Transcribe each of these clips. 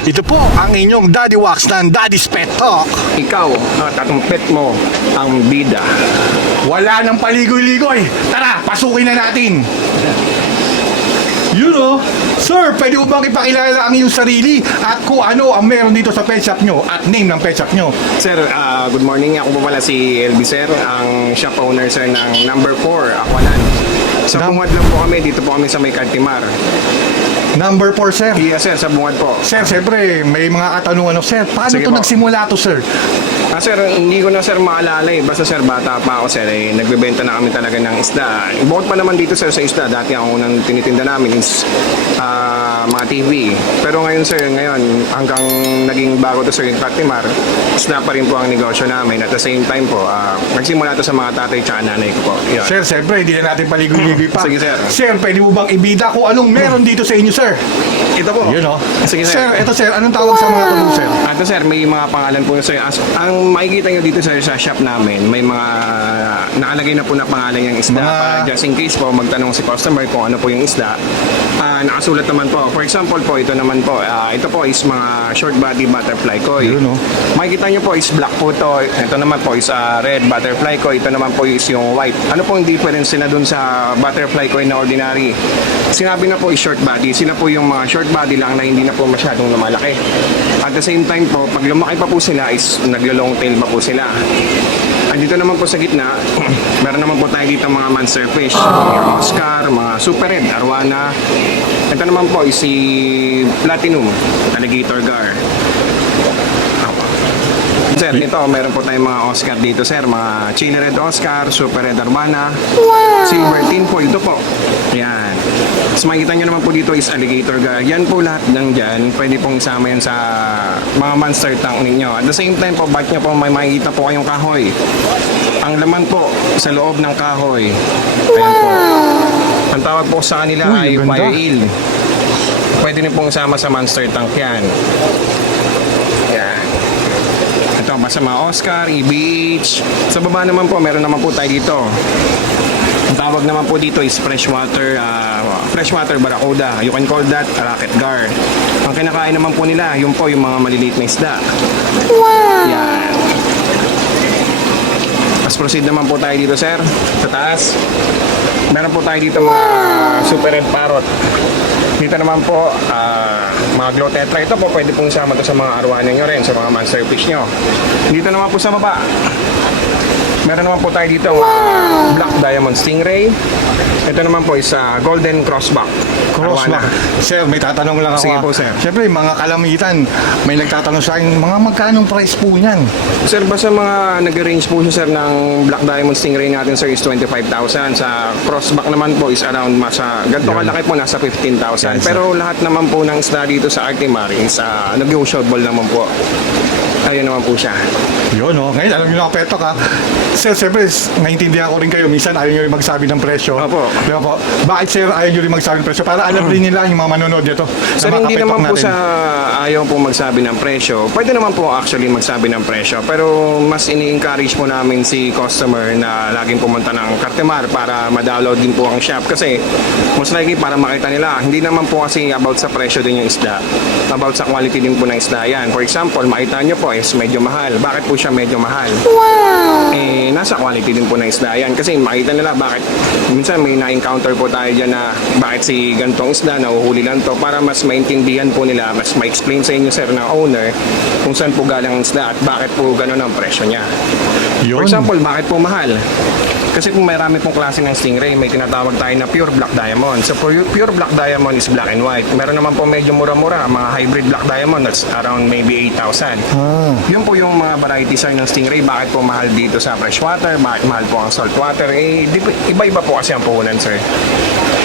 Ito po ang inyong Daddy Wax ng Daddy's Pet Talk. Ikaw at atong pet mo ang bida. Wala nang paligoy-ligoy. Tara, pasukin na natin. You know, sir, pwede mo bang ipakilala ang iyong sarili at kung ano ang meron dito sa pet shop nyo at name ng pet shop nyo? Sir, good morning. Ako po pala si LB Sir, ang shop owner sir ng number 4, Aqualand. Sa bungad lang po kami, dito po kami sa may Cartimar. Number 4, sir. Yes sir, sa bungad po. Sir, siyempre, may mga katanungan ako, sir. Paano Sige ito po. nagsimula to, sir? Sir, hindi ko na sir maalala eh. Basta sir, bata pa ako sir eh. Nagbebenta na kami talaga ng isda. Bukod pa naman dito sir sa isda, dati ang unang tinitinda namin is mga TV. Pero ngayon sir, hanggang naging bago to sir yung Cartimar, isda pa rin po ang negosyo namin. At the same time po, nagsimula to sa mga tatay tsaka nanay ko po. Yun. Sir, siyempre, hindi na natin paligoy-ligoy pa. Sige, sir. Sir, pwede mo bang ibida kung anong meron dito sa inyo, sir? Ito po. Yun, oh. Sige Sir, sir. ito, sir. Anong tawag sa mga tanong, sir? Ito sir, may mga pangalan po sir. Ang makikita nyo dito sir sa shop namin, may mga nakalagay na po na pangalan yung isda. Para just in case po, magtanong si customer kung ano po yung isda. Nakasulat naman po. For example po, ito naman po. Ito po is mga short body butterfly koi. Yun, oh. Makikita nyo po is black po to. Ito naman po is red butterfly koi. Ito naman po is yung white. Ano po yung difference na dun sa butterfly koi na ordinary? Sinabi na po is short body. Sila po yung mga short body lang na hindi na po masyadong lumalaki. At the same time po, pag lumaki pa po sila is naglo-long tail pa po sila. At dito naman po sa gitna, meron naman po tayo dito mga monster fish, mga Oscar, mga super red, arwana. Ito naman po is si platinum, alligator gar. Sir, dito meron po tayong mga Oscar dito sir, mga chili red Oscar, super red arwana, silver tin po, ito po. Yan. Mas makikita nyo naman po dito is alligator gar. Yan po lahat ng dyan, pwede pong isama yan sa mga monster tank ninyo. At the same time po, back nyo po may makikita po kayong kahoy. Ang laman po sa loob ng kahoy. Ayan po. Ang tawag po sa kanila ay ganda. fire eel. Pwede nyo pong isama sa monster tank yan. Yan. Ito, basta mga Oscar, EBH. Sa baba naman po, meron naman po tayo dito. Ang tawag naman po dito is freshwater barracuda. You can call that rocket gar. Ang kinakain naman po nila, yun po yung mga maliliit na isda. Wow! Yan. Mas proceed naman po tayo dito, sir. Sa taas. Meron po tayo dito mga super red parrot. Dito naman po, mga glow tetra. Ito po, pwede pong isama to sa mga arwana nyo rin, sa mga monster fish nyo. Dito naman po sa baba, meron naman po tayo dito black diamond stingray. Ito naman po is golden crossback. Crossback. Sir, may tatanong lang ako. Sige po, sir. Siyempre, mga kalamitan, may nagtatanong sa akin, mga magkanong price po niyan? Sir, basta mga nag-range po siya sir ng black diamond stingray natin sir is 25,000. Sa crossback naman po is around ganito kalaki po, nasa 15,000. Pero lahat naman po ng isda dito sa Artimar is negotiable naman po. Ayun naman po siya. Yun, oh. Ngayon, alam nyo na kapeto ka. Sir, siyempre, naintindihan ko rin kayo. Minsan, ayaw nyo rin magsabi ng presyo. Opo. Di ba po? Bakit, sir, ayaw nyo rin magsabi ng presyo? Para alam rin nila yung mga manonood nito. Sir, hindi naman po sa ayaw po magsabi ng presyo. Pwede naman po actually magsabi ng presyo. Pero mas ini-encourage po namin si customer na laging pumunta ng Cartimar para ma-download din po ang shop. Kasi most likely para makita nila, hindi naman po kasi about sa presyo din yung isda. About sa quality din po ng isda yan. For example, makita nyo po is medyo mahal. Bakit po siya medyo mahal? Wow! Nasa quality din po ng isda yan. Kasi makita nila bakit minsan may na-encounter po tayo dyan na bakit si gantong isda nahuhuli lang to, para mas maintindihan po nila, mas ma-explain sa inyo sir na owner kung saan po galang ang isda at bakit po gano'n ang presyo niya. For Yun. example, bakit po mahal? Kasi kung marami pong klase ng stingray, may tinatawag tayo na pure black diamond. So pure black diamond is black and white. Meron naman po medyo mura-mura, mga hybrid black diamond, that's around maybe 8,000. Yun po yung mga varieties ng stingray. Bakit po mahal dito sa freshwater? Bakit mahal po ang saltwater? Iba-iba po kasi ang puhunan, sir.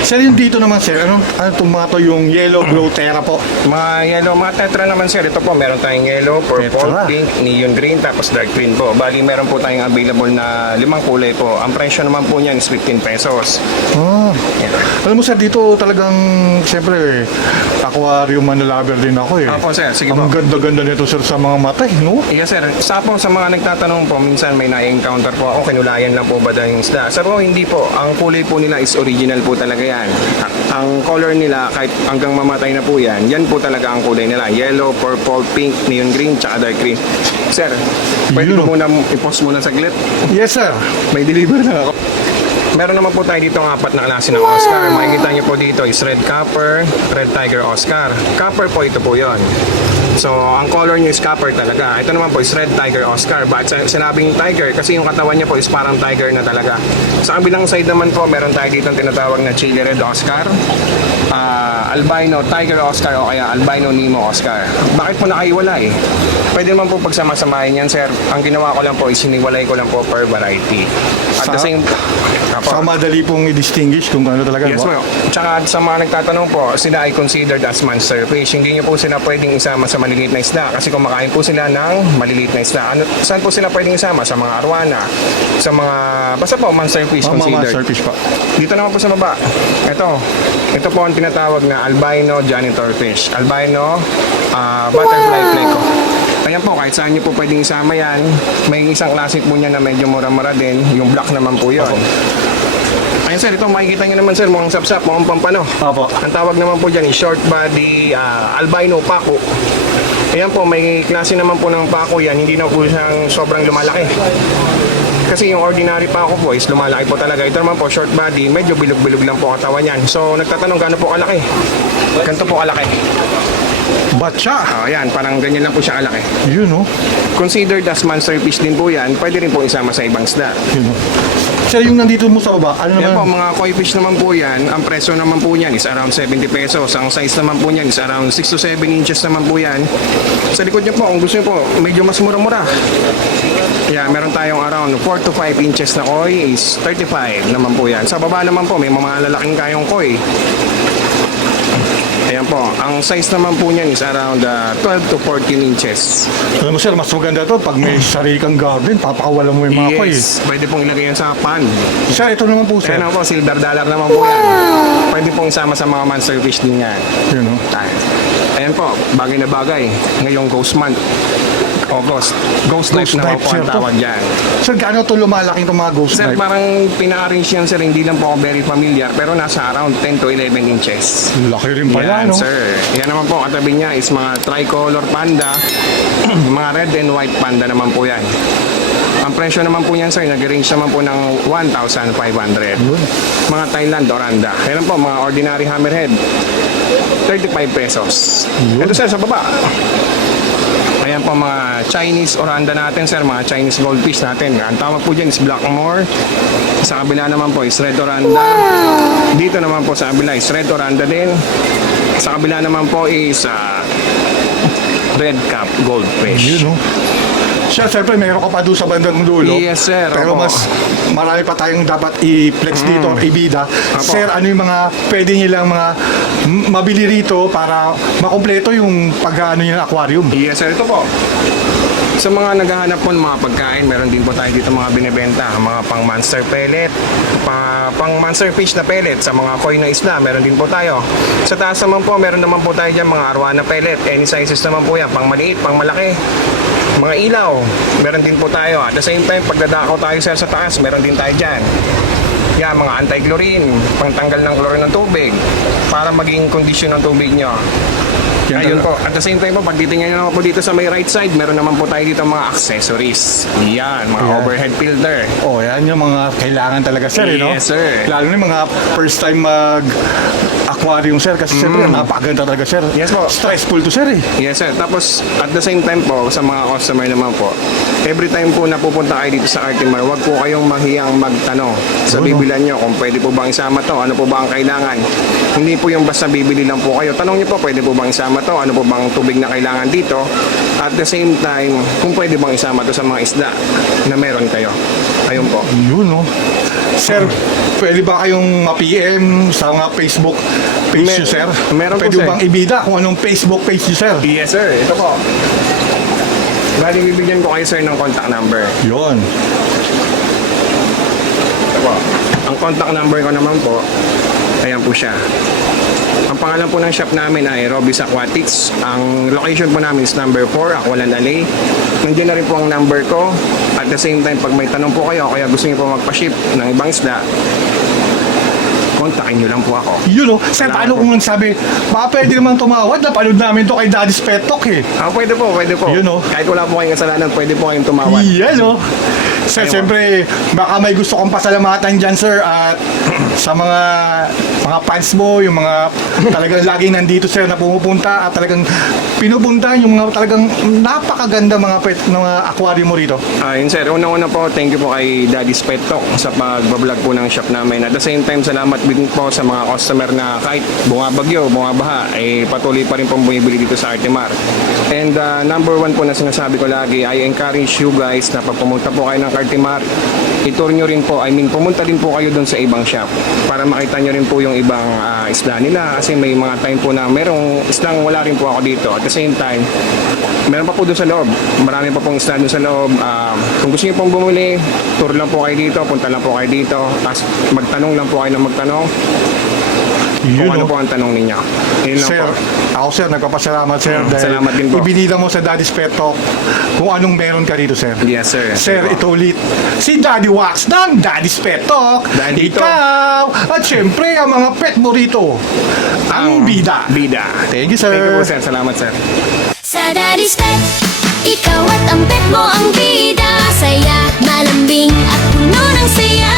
Sir, yung dito naman, sir, ano itong mga to, yung yellow glow terra po? Mga yellow, mga tetra naman, sir. Ito po, meron tayong yellow, purple, Tetra. pink, neon green, tapos dark green po. Bali, meron po tayong available na 5 kulay po. Ang presyo naman po niyan is 15 pesos. Ah. Alam mo sir, dito talagang, siyempre, aquarium man lover din ako eh. Opo sir, sige po. Ang ganda-ganda nito sir sa mga mata, no? Yes sir, sa mga nagtatanong po, minsan may na-encounter po ako, kinulayan lang po ba daw yung isda? Sir po, hindi po. Ang kulay po nila is original po talaga yan. Ang color nila, kahit hanggang mamatay na po yan po talaga ang kulay nila. Yellow, purple, pink, neon green, tsaka dark green. Sir, pwede Yun. po muna i-pause muna saglit? Yes sir. May deliver na ako. Meron naman po tayo dito ng 4 na klase ng Oscar. Makikita niyo po dito is Red Copper, Red Tiger Oscar. Copper po ito po yon. So, ang color niyo is copper talaga. Ito naman po is Red Tiger Oscar. Bakit sinabing tiger? Kasi yung katawan niya po is parang tiger na talaga. Sa kabilang side naman po, meron tayo dito ang tinatawag na Chili Red Oscar, Albino Tiger Oscar o kaya Albino Nemo Oscar. Bakit po nakaiwalay? Pwede naman po pagsama-samahin yan, sir. Ang ginawa ko lang po is siniwalay ko lang po per variety. At the same Sa madali pong i-distinguish kung ano talaga. yes, ba? ma'am. Tsaka sa mga nagtatanong po, sila ay considered as monster fish. Hindi niyo po sila pwedeng isama sa maliliit na isda kasi kumakain po sila ng maliliit na isda. Saan po sila pwedeng isama? Sa mga arwana, sa mga, basta po, monster fish Mga considered. surfish pa. Dito naman po sa baba. Ito po ang tinatawag na albino janitor fish. Albino butterfly pleco. Ayan po, kahit saan nyo po pwedeng isama yan. May isang classic po niya na medyo mura-mura din. Yung black naman po yun. Ayan sir, ito makikita nyo naman sir, mukhang sapsap, mukhang pampano. Opo. Ang tawag naman po dyan is short body albino paco. Ayan po, may klase naman po ng paco yan. Hindi na po siyang sobrang lumalaki. Kasi yung ordinary paco po is lumalaki po talaga. Ito naman po, short body, medyo bilog-bilog lang po katawan yan. So, nagtatanong gaano po kalaki? Ganito po kalaki. Batcha. Ayan, parang ganyan lang po siya kalaki. Yun, no? Considered as monster fish din po yan. Pwede rin po isama sa ibang isda. Yun, no? Sir, yung nandito mo sa baba, ano Yan po, naman? mga koi fish naman po yan. Ang presyo naman po yan is around 70 pesos. Ang size naman po yan is around 6 to 7 inches naman po yan. Sa likod niyo po, kung gusto niyo po, medyo mas mura-mura. Yeah, meron tayong around 4 to 5 inches na koi is 35 naman po yan. Sa baba naman po, may mga lalaking kayong koi. Ayan po, ang size naman po niyan is around 12 to 14 inches. Alam mo sir, mas maganda to pag may sarili kang garden, papakawalan mo yung mga koy. Yes, pwede pong ilagay yan sa pan. Sir, ito naman po sir. Ayan po, silver dollar naman po yan. Pwede pong isama sa mga monster fish din yan. Yun, no? Ayan po, bagay na bagay. Ngayong Ghost Month. August. Ghost Life naman po sir, ang to. tawag dyan. Sir, gaano to lumalaking itong mga ghost Sir, knife? parang pina-arrange yan sir, hindi lang po ako very familiar, pero nasa around 10 to 11 inches. Laki rin pala, Yan, no? sir. Yan naman po, katabi niya is mga tricolor panda, mga red and white panda naman po yan. Ang presyo naman po yan, sir, nag-range naman po ng 1,500. Mga Thailand oranda. Yan po, mga ordinary hammerhead. 35 pesos. Ito, sir, sa baba. Ayan po mga Chinese oranda natin, sir, mga Chinese goldfish natin. Ang tawag po dyan is Blackmore. Sa kabila naman po is red oranda. Dito naman po sa kabila is red oranda din. Sa kabila naman po is red cap goldfish. Yun, no? Siya, siyempre, meron ka pa doon sa bandang dulo. Yes, sir. Pero Opo. mas marami pa tayong dapat i-flex dito or ibida. Opo. Sir, ano yung mga pwede nilang mga mabili rito para makompleto yung pag-ano yung aquarium? Yes, sir. Ito po. Sa mga naghahanap po ng mga pagkain, meron din po tayo dito mga binibenta, mga pang monster pellet, pang monster fish na pellet, sa mga koi na isda, meron din po tayo. Sa taas naman po, meron naman po tayo dyan mga arwana pellet, any sizes naman po yan, pang maliit, pang malaki. Mga ilaw, meron din po tayo. At the same time, pagdadakaw tayo sir sa taas, meron din tayo dyan. Yan, mga anti-chlorine, pangtanggal ng chlorine ng tubig, para maging kondisyon ng tubig nyo. Yan Ayun talaga. po. At the same time po, pag titingnan nyo naman po dito sa may right side, meron naman po tayo dito mga accessories. Yan, mga Ayan. overhead filter. Oh, yan yung mga kailangan talaga, sir, no? Yes, sir. Lalo na yung mga first time mag-aquarium, sir, kasi siyempre, napakaganda talaga, sir. Yes po. Stressful to, sir, eh. Yes, sir. Tapos, at the same time po, sa mga customer naman po, every time po na pupunta kayo dito sa Artimar, wag po kayong mahiyang magtanong sa bibilan nyo kung pwede po bang isama to, ano po ba ang kailangan. Hindi po yung basta bibili lang po kayo. Tanong nyo po, pwede po bang isama to, ano po bang tubig na kailangan dito. At the same time, kung pwede bang isama to sa mga isda na meron kayo. Ayun po. Yun, no? Sir, pwede ba kayong ma-PM sa mga Facebook page nyo, sir? Meron po, Pwede sir. bang ibida kung anong Facebook page nyo, sir? Yes, sir. Ito po. Bali, bibigyan ko kayo, sir, ng contact number. Yun. po. Ang contact number ko naman po, ayan po siya. Ang pangalan po ng shop namin ay Robby's Aquatics. Ang location po namin is number 4, Aqualand Alley. Nandiyan na rin po ang number ko. At the same time, pag may tanong po kayo, kaya gusto niyo po magpa-ship ng ibang isda, kontakin nyo lang po ako. Yun o. Sir, paano kung nagsabi, baka pwede naman tumawad, napanood namin to kay Daddy's Pet Talk eh. Pwede po, pwede po. Yun, oh. Kahit wala po kayong kasalanan, pwede po kayong tumawad. Yan o. Sir, Ayun. siyempre, baka may gusto kong pasalamatan dyan, sir, at sa mga fans mo, yung mga talagang laging nandito, sir, na pumupunta at talagang pinupuntahan yung mga talagang napakaganda mga aquarium mo rito. Yun sir, unang-una po, thank you po kay Daddy's Pet Talk sa pagbablog po ng shop namin. At the same time, salamat din po sa mga customer na kahit bumabagyo, bumabaha, ay patuloy pa rin pong bumibili dito sa Artemar. And number one po na sinasabi ko lagi, I encourage you guys na pag pumunta po kayo ng Artemar, itour nyo rin po, pumunta din po kayo doon sa ibang shop para makita nyo rin po yung ibang isda nila kasi may mga time po na merong islang wala rin po ako dito. At the same time, meron pa po doon sa loob. Marami pa pong isda doon sa loob. Kung gusto nyo pong bumuli, tour lang po kayo dito, punta lang po kayo dito, tapos magtanong lang po kayo ng magtanong. Yun, Kung ano oh. po ang tanong ninyo. Yun lang Sir, po. ako sir, nagpapasalamat sir dahil salamat din po. ibinida mo sa Daddy's Pet Talk kung anong meron ka dito, sir. Yes, sir. Sir, Sige po. ito ulit si Daddy Wax ng Daddy's Pet Talk. Dahil dito. Ikaw, at syempre ang mga pet mo rito, ang bida. Bida. Thank you, sir. Thank you po, sir. Salamat, sir. Sa Daddy's Pet, ikaw at ang pet mo ang bida. Saya, malambing at puno ng saya.